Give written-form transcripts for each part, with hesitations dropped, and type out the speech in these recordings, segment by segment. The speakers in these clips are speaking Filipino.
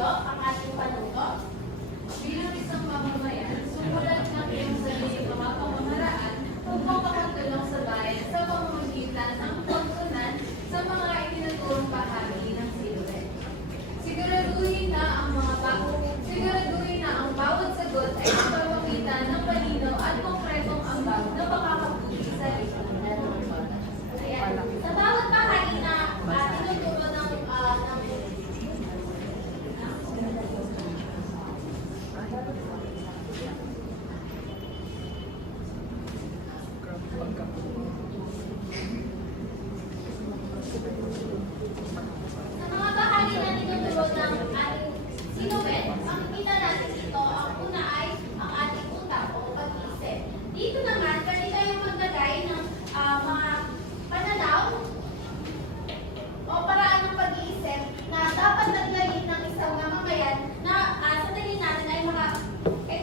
niyo ang ating panuto? Bilang isang mamamayan, sumulat ng iyong sariling mga pamamaraan upang makatulong sa bayan sa pamamagitan ng pagtunan sa mga itinutulong bahagi ng silid. Siguraduhin na ang bawat sagot ay magpapakita ng malinaw at konkretong ambag na makakabuti sa lipunan. Ayan. Sa bawat bahagi na tinuturo ng sa mga bahagi na tinuturo ng ating sinuwet, makikita natin dito, ang una ay ang ating utak o pag-iisip. Dito naman, pwede tayong maglagay ng mga pananaw o paraan ng pag-iisip na dapat naglayin ng isang mamamayan na sa tingin natin ay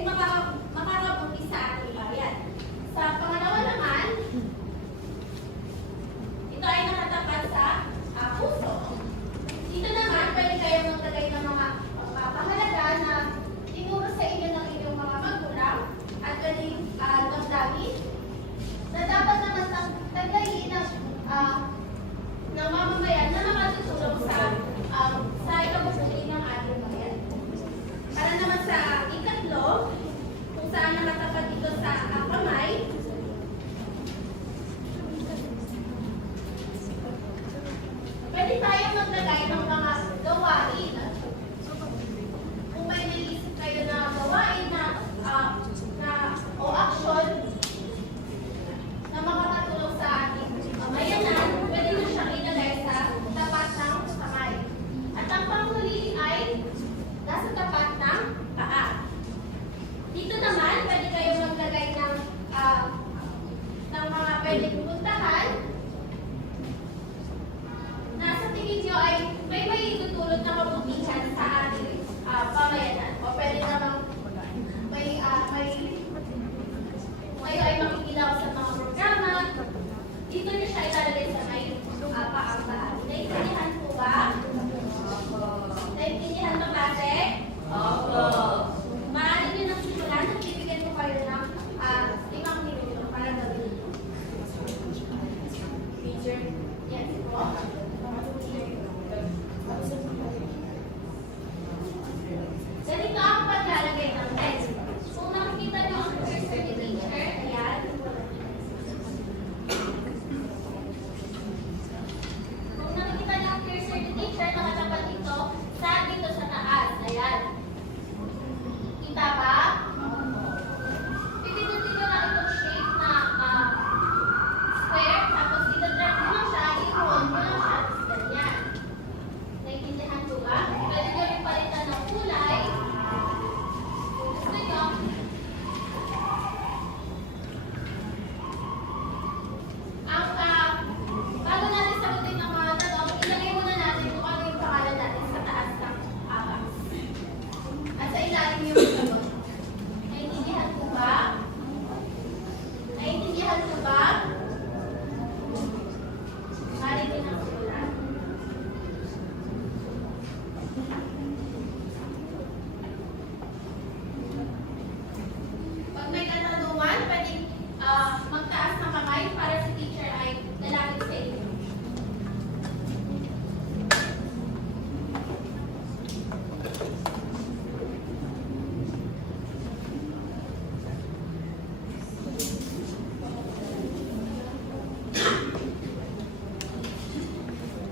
makakabuti sa ating bayan. Sa pangalawa naman, ito ay nakatapat sa puso. Dito naman, pwede kayong maglagay ng mga pahalaga na tinuro sa inyo ng inyong mga magulang at galing damdamin na dapat naman taglayin ng mamamayan na makatutulong sa ikabubuti ng ating bayan. Para naman sa ikatlo, kung saan nakatapat dito sa kamay, pwede tayong maglagay ng mga gawain. Kung may naisip kayo na gawain o aksyon na makakatulong sa ating pamayanan, pwede mo siyang ilagay sa tapat ng kamay. At ang panghuli ay nasa tapat ng paa. Dito naman, pwede kayong maglagay ng mga pwedeng puntahan na sa tingin nyo ay may itutulot na kabutihan sa ating pamayanan. O pwede namang kayo ay makikilaw sa mga programa. Dito nyo siya ilalagay sa may paang bahagi. Naintindihan po ba? Naintindihan ba klase? Opo. Maaari nyo nang simulan. Nagbibigyan ko kayo ng 5 minuto para gawin. Teacher? Yes po. Ganito ang paglalagay ng text. Kung nakikita nyo ang cursor ni teacher, ayan. Kung nakikita nyo ang cursor ni teacher, nakatapat dito sa taas. Ayan. Kita ba? Pipindutin nyo lang itong shape na square, tapos itadrag nyo siya, i-roll nyo lang siya, tapos ganyan. Naintindihan ko ba? Pwede nyo rin palitan ng kulay. Gusto nyo? Bago natin sagutin ang mga tanong, ilagay muna natin kung ano yung pangalan natin sa taas ng box. At sa ilalim yung sagot. Naintindihan ko ba? Naintindihan ko ba? Maritin ang sulat. Pag may katanungan, pwedeng magtaas ng kamay para si teacher ay lalapit sa inyo.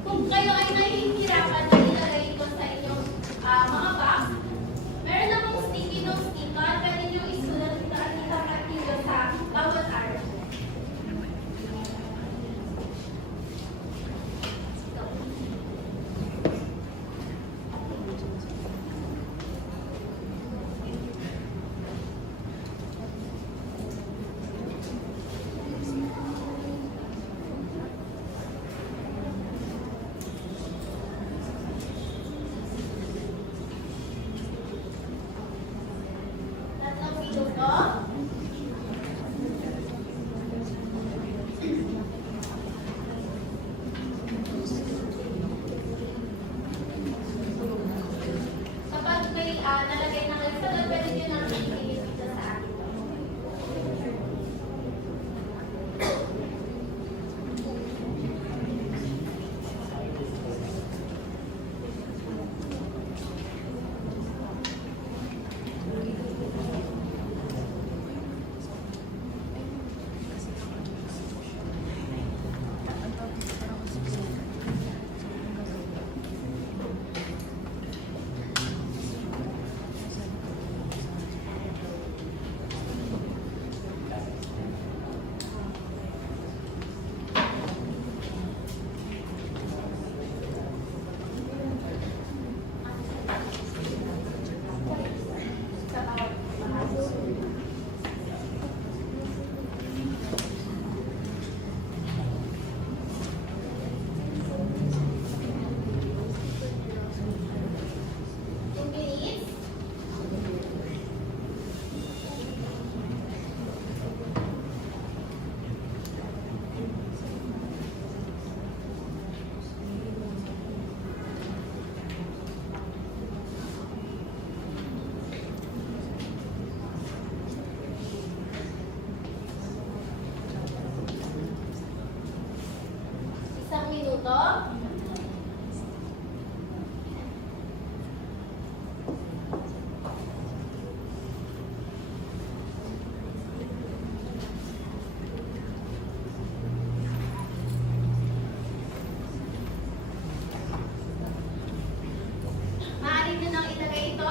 Kung kayo ay nahihirapan na ilagay ito sa inyong mga box, meron namang sticky notes dito at pwede nyo isulat ito at itapat dito sa bawat araw. Tatlong minuto.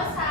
sa